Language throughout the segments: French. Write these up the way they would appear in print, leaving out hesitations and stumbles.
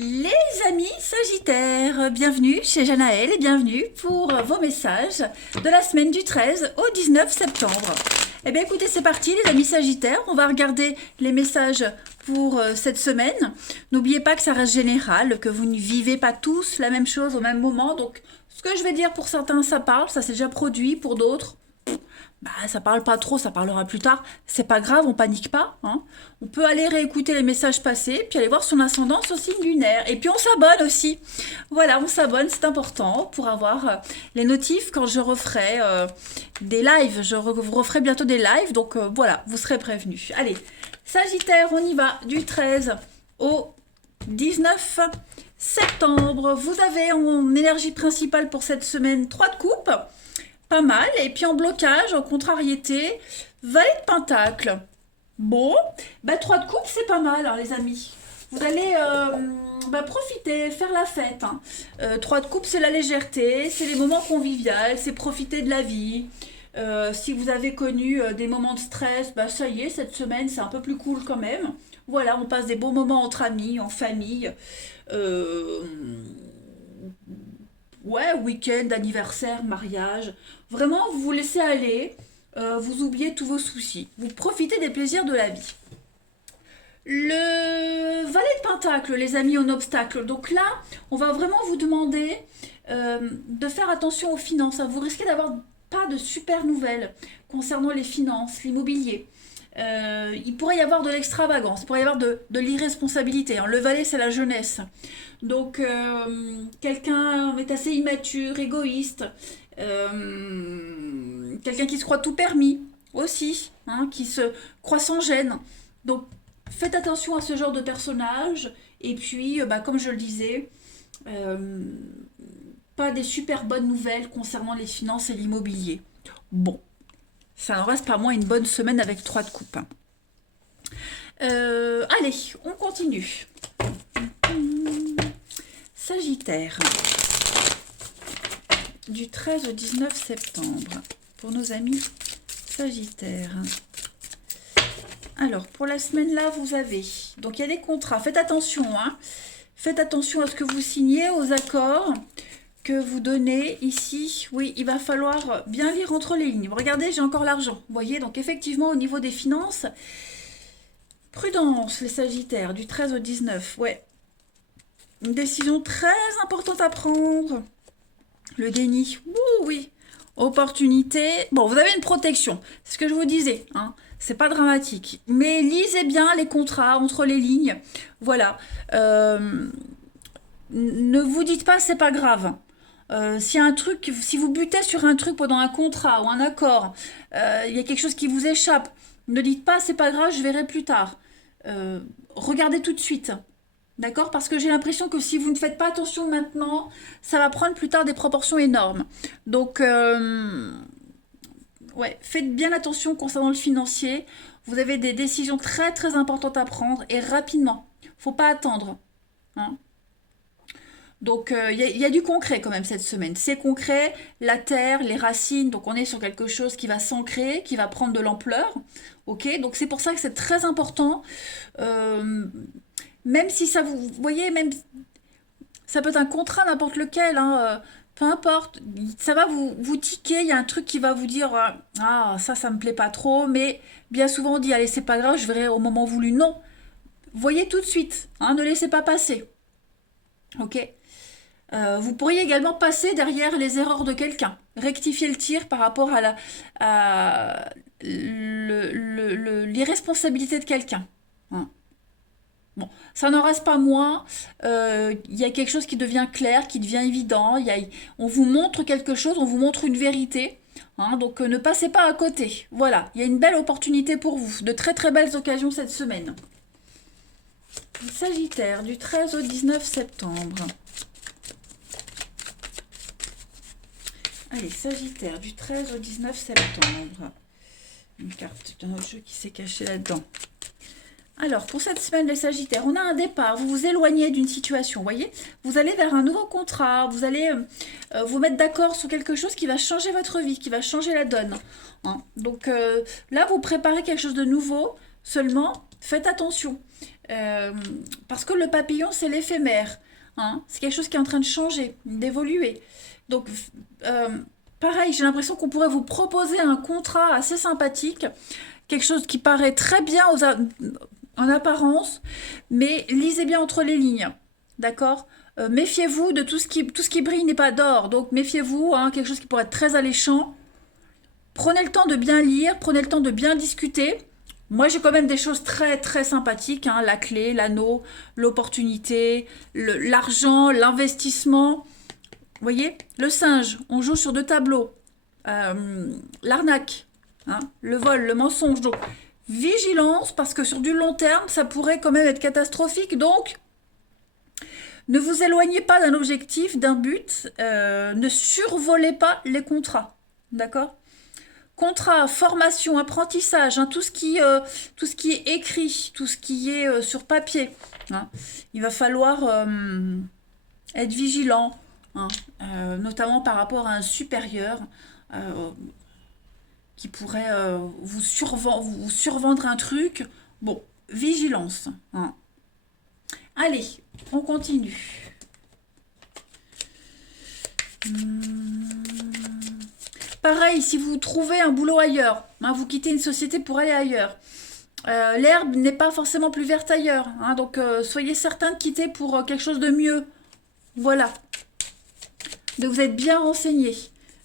Les amis Sagittaires, bienvenue chez Janaël et bienvenue pour vos messages de la semaine du 13 au 19 septembre. Eh bien écoutez, c'est parti les amis Sagittaires, on va regarder les messages pour cette semaine. N'oubliez pas que ça reste général, que vous ne vivez pas tous la même chose au même moment. Donc ce que je vais dire pour certains, ça parle, ça s'est déjà produit, pour d'autres, bah, ça parle pas trop, ça parlera plus tard. C'est pas grave, on panique pas, hein. On peut aller réécouter les messages passés, puis aller voir son ascendance au signe lunaire. Et puis on s'abonne aussi. Voilà, on s'abonne, c'est important pour avoir les notifs quand je referai des lives. Vous referai bientôt des lives, donc voilà, vous serez prévenus. Allez, Sagittaire, on y va, du 13 au 19 septembre. Vous avez en énergie principale pour cette semaine 3 de coupe. Pas mal. Et puis en blocage, en contrariété, valet de pentacle. Bon, bah 3 de coupe, c'est pas mal, hein, les amis. Vous allez profiter, faire la fête, hein. 3 de coupe, c'est la légèreté, c'est les moments conviviaux, c'est profiter de la vie. Si vous avez connu des moments de stress, bah ça y est, cette semaine, c'est un peu plus cool quand même. Voilà, on passe des bons moments entre amis, en famille. Euh, Ouais, week-end, anniversaire, mariage. Vraiment, vous vous laissez aller, vous oubliez tous vos soucis. Vous profitez des plaisirs de la vie. Le valet de pentacle, les amis, en obstacle. Donc là, on va vraiment vous demander de faire attention aux finances. Vous risquez d'avoir pas de super nouvelles concernant les finances, l'immobilier. Il pourrait y avoir de l'extravagance, il pourrait y avoir de l'irresponsabilité, hein. Le valet, c'est la jeunesse. Donc, quelqu'un est assez immature, égoïste, quelqu'un qui se croit tout permis aussi, hein, qui se croit sans gêne. Donc, faites attention à ce genre de personnage. Et puis, comme je le disais, euh, pas des super bonnes nouvelles concernant les finances et l'immobilier. Bon, ça n'en reste pas moins une bonne semaine avec 3 de coupe, hein. Allez, on continue. Sagittaire, du 13 au 19 septembre, pour nos amis Sagittaires. Alors, pour la semaine là, vous avez, donc il y a des contrats, faites attention, hein. Faites attention à ce que vous signez, aux accords que vous donnez ici. Oui, il va falloir bien lire entre les lignes. Regardez, j'ai encore l'argent, vous voyez, donc effectivement, au niveau des finances, prudence, les Sagittaires, du 13 au 19, ouais. Une décision très importante à prendre. Le déni. Ouh, oui. Opportunité. Bon, vous avez une protection. C'est ce que je vous disais, hein. C'est pas dramatique. Mais lisez bien les contrats entre les lignes. Voilà. Ne vous dites pas c'est pas grave. Si un truc, si vous butez sur un truc pendant un contrat ou un accord, il y a quelque chose qui vous échappe, ne dites pas c'est pas grave, je verrai plus tard. Regardez tout de suite. D'accord? Parce que j'ai l'impression que si vous ne faites pas attention maintenant, ça va prendre plus tard des proportions énormes. Donc, ouais, faites bien attention concernant le financier. Vous avez des décisions très très importantes à prendre et rapidement. Faut pas attendre, hein. Donc, y a du concret quand même cette semaine. C'est concret, la terre, les racines. Donc, on est sur quelque chose qui va s'ancrer, qui va prendre de l'ampleur. Ok? Donc, c'est pour ça que c'est très important. Euh, Même si ça vous voyez, même ça peut être un contrat n'importe lequel, hein, peu importe, ça va vous tiquer, il y a un truc qui va vous dire ah ça me plaît pas trop, mais bien souvent on dit allez c'est pas grave, je verrai au moment voulu. Non, voyez tout de suite, hein, ne laissez pas passer, ok. Vous pourriez également passer derrière les erreurs de quelqu'un, rectifier le tir par rapport à l'irresponsabilité de quelqu'un, hein. Bon, ça n'en reste pas moins. Il y a quelque chose qui devient clair, qui devient évident. On vous montre quelque chose, on vous montre une vérité, hein. Donc ne passez pas à côté. Voilà, il y a une belle opportunité pour vous. De très très belles occasions cette semaine. Sagittaire, du 13 au 19 septembre. Allez, Sagittaire, du 13 au 19 septembre. Une carte d'un autre jeu qui s'est cachée là-dedans. Alors, pour cette semaine, les Sagittaires, on a un départ. Vous vous éloignez d'une situation, voyez. Vous allez vers un nouveau contrat. Vous allez vous mettre d'accord sur quelque chose qui va changer votre vie, qui va changer la donne, hein. Donc là, vous préparez quelque chose de nouveau. Seulement, faites attention. Euh, Parce que le papillon, c'est l'éphémère. Hein. C'est quelque chose qui est en train de changer, d'évoluer. Donc, euh, pareil, j'ai l'impression qu'on pourrait vous proposer un contrat assez sympathique, quelque chose qui paraît très bien en apparence, mais lisez bien entre les lignes. D'accord. Méfiez-vous de tout ce qui brille n'est pas d'or. Donc, méfiez-vous, hein, quelque chose qui pourrait être très alléchant. Prenez le temps de bien lire, prenez le temps de bien discuter. Moi, j'ai quand même des choses très très sympathiques, hein, la clé, l'anneau, l'opportunité, l'argent, l'investissement. Vous voyez, le singe, on joue sur deux tableaux. L'arnaque, hein, le vol, le mensonge. Donc, vigilance, parce que sur du long terme, ça pourrait quand même être catastrophique. Donc, ne vous éloignez pas d'un objectif, d'un but. Ne survolez pas les contrats. D'accord. Contrat, formation, apprentissage, hein, tout ce qui est écrit, tout ce qui est sur papier. Hein. Il va falloir être vigilant, hein, notamment par rapport à un supérieur euh, qui pourrait vous survendre un truc. Bon, vigilance. Hein. Allez, on continue. Pareil, si vous trouvez un boulot ailleurs, hein, vous quittez une société pour aller ailleurs. L'herbe n'est pas forcément plus verte ailleurs. Hein, donc soyez certain de quitter pour quelque chose de mieux. Voilà. De vous être bien renseigné.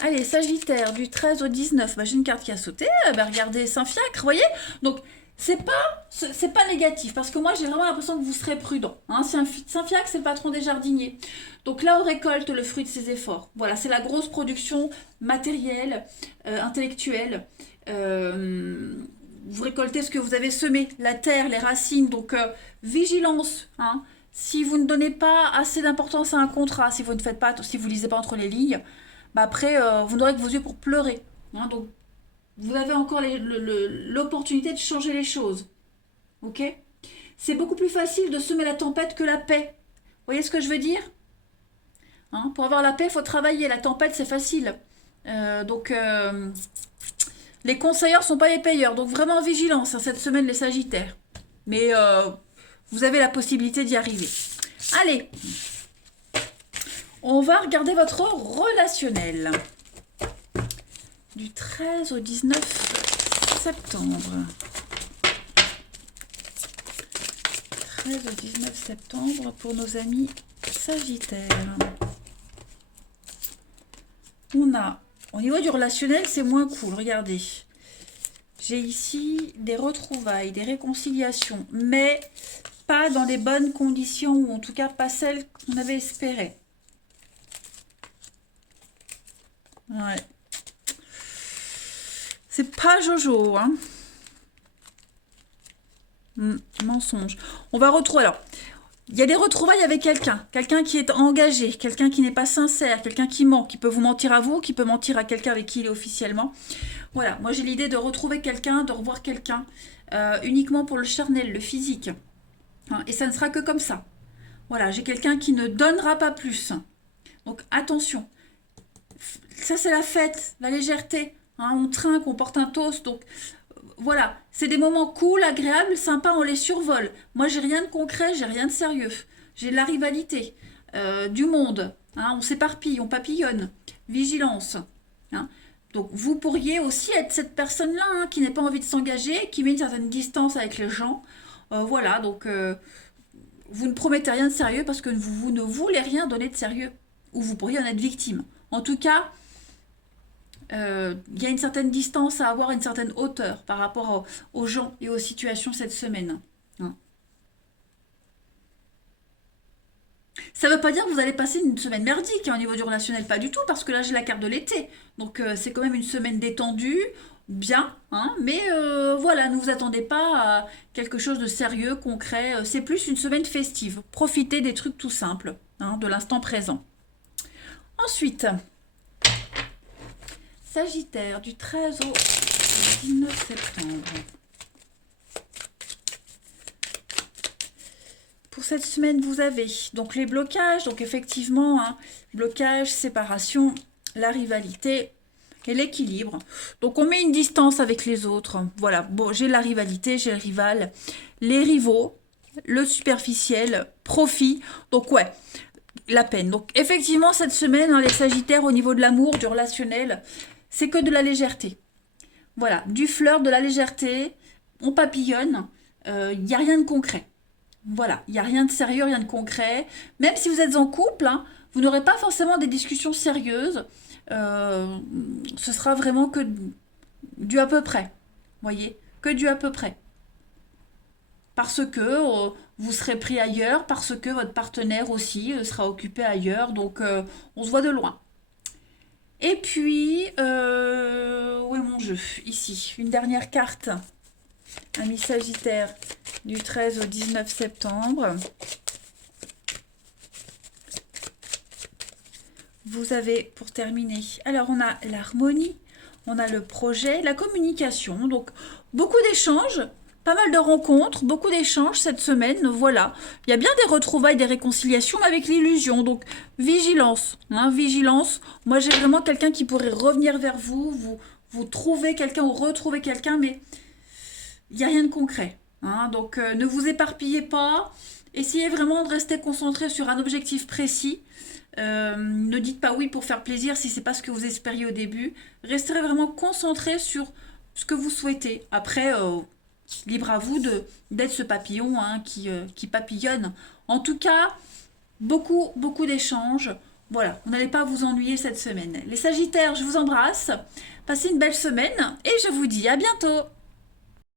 Allez, Sagittaire, du 13 au 19. Bah, j'ai une carte qui a sauté. Bah, regardez, Saint-Fiacre, vous voyez. Donc, c'est pas négatif. Parce que moi, j'ai vraiment l'impression que vous serez prudent. Hein, Saint-Fiacre, c'est le patron des jardiniers. Donc là, on récolte le fruit de ses efforts. Voilà, c'est la grosse production matérielle, intellectuelle. Vous récoltez ce que vous avez semé, la terre, les racines. Donc, vigilance. Hein. Si vous ne donnez pas assez d'importance à un contrat, si vous ne faites pas, si vous lisez pas entre les lignes, bah après, vous n'aurez que vos yeux pour pleurer. Hein. Donc, vous avez encore l'opportunité de changer les choses. Ok. C'est beaucoup plus facile de semer la tempête que la paix. Vous voyez ce que je veux dire. Hein, pour avoir la paix, il faut travailler. La tempête, c'est facile. Donc, les conseilleurs ne sont pas les payeurs. Donc, vraiment vigilance hein, cette semaine, les Sagittaires. Mais vous avez la possibilité d'y arriver. Allez, on va regarder votre relationnel. Du 13 au 19 septembre. 13 au 19 septembre pour nos amis Sagittaires. On a, au niveau du relationnel, c'est moins cool, regardez. J'ai ici des retrouvailles, des réconciliations, mais pas dans les bonnes conditions, ou en tout cas pas celles qu'on avait espérées. Ouais. C'est pas Jojo, hein. Mensonge. On va retrouver, alors, il y a des retrouvailles avec quelqu'un qui est engagé, quelqu'un qui n'est pas sincère, quelqu'un qui ment, qui peut vous mentir à vous, qui peut mentir à quelqu'un avec qui il est officiellement. Voilà, moi j'ai l'idée de retrouver quelqu'un, de revoir quelqu'un, uniquement pour le charnel, le physique. Hein, et ça ne sera que comme ça. Voilà, j'ai quelqu'un qui ne donnera pas plus. Donc attention, ça c'est la fête, la légèreté. Hein, on trinque, on porte un toast, donc voilà, c'est des moments cool, agréables, sympas, on les survole. Moi, j'ai rien de concret, j'ai rien de sérieux. J'ai de la rivalité, du monde. Hein, on s'éparpille, on papillonne. Vigilance. Hein. Donc, vous pourriez aussi être cette personne-là hein, qui n'a pas envie de s'engager, qui met une certaine distance avec les gens. Voilà, donc vous ne promettez rien de sérieux parce que vous ne voulez rien donner de sérieux. Ou vous pourriez en être victime. En tout cas, il y a une certaine distance à avoir, une certaine hauteur par rapport aux gens et aux situations cette semaine. Hein. Ça ne veut pas dire que vous allez passer une semaine merdique hein, au niveau du relationnel, pas du tout, parce que là j'ai la carte de l'été. Donc c'est quand même une semaine détendue, bien, hein, mais voilà, ne vous attendez pas à quelque chose de sérieux, concret. C'est plus une semaine festive. Profitez des trucs tout simples, hein, de l'instant présent. Ensuite, Sagittaire, du 13 au 19 septembre. Pour cette semaine, vous avez donc les blocages, donc effectivement, hein, blocage, séparation, la rivalité et l'équilibre. Donc on met une distance avec les autres. Voilà, bon, j'ai la rivalité, j'ai le rival, les rivaux. le superficiel, profit. Donc ouais, la peine. Donc effectivement, cette semaine, hein, les Sagittaires, au niveau de l'amour, du relationnel, c'est que de la légèreté. Voilà, du flirt, de la légèreté, on papillonne, il n'y a rien de concret. Voilà, il n'y a rien de sérieux, rien de concret. Même si vous êtes en couple, hein, vous n'aurez pas forcément des discussions sérieuses. Euh, Ce sera vraiment que du à peu près. Voyez, que du à peu près. Parce que vous serez pris ailleurs, parce que votre partenaire aussi sera occupé ailleurs. Donc on se voit de loin. Et puis, où est mon jeu? Ici, une dernière carte. Ami Sagittaire du 13 au 19 septembre. Vous avez, pour terminer, alors on a l'harmonie, on a le projet, la communication. Donc, beaucoup d'échanges, pas mal de rencontres, beaucoup d'échanges cette semaine. Voilà, il y a bien des retrouvailles, des réconciliations avec l'illusion. Donc, vigilance, hein, vigilance. Moi, j'ai vraiment quelqu'un qui pourrait revenir vers vous, vous trouver quelqu'un ou retrouver quelqu'un, mais il n'y a rien de concret. Hein. Donc ne vous éparpillez pas. Essayez vraiment de rester concentré sur un objectif précis. Ne dites pas oui pour faire plaisir si c'est pas ce que vous espériez au début. Restez vraiment concentré sur ce que vous souhaitez. Après, libre à vous d'être ce papillon hein, qui papillonne. En tout cas, beaucoup d'échanges. Voilà, vous n'allez pas vous ennuyer cette semaine. Les Sagittaires, je vous embrasse. Passez une belle semaine et je vous dis à bientôt.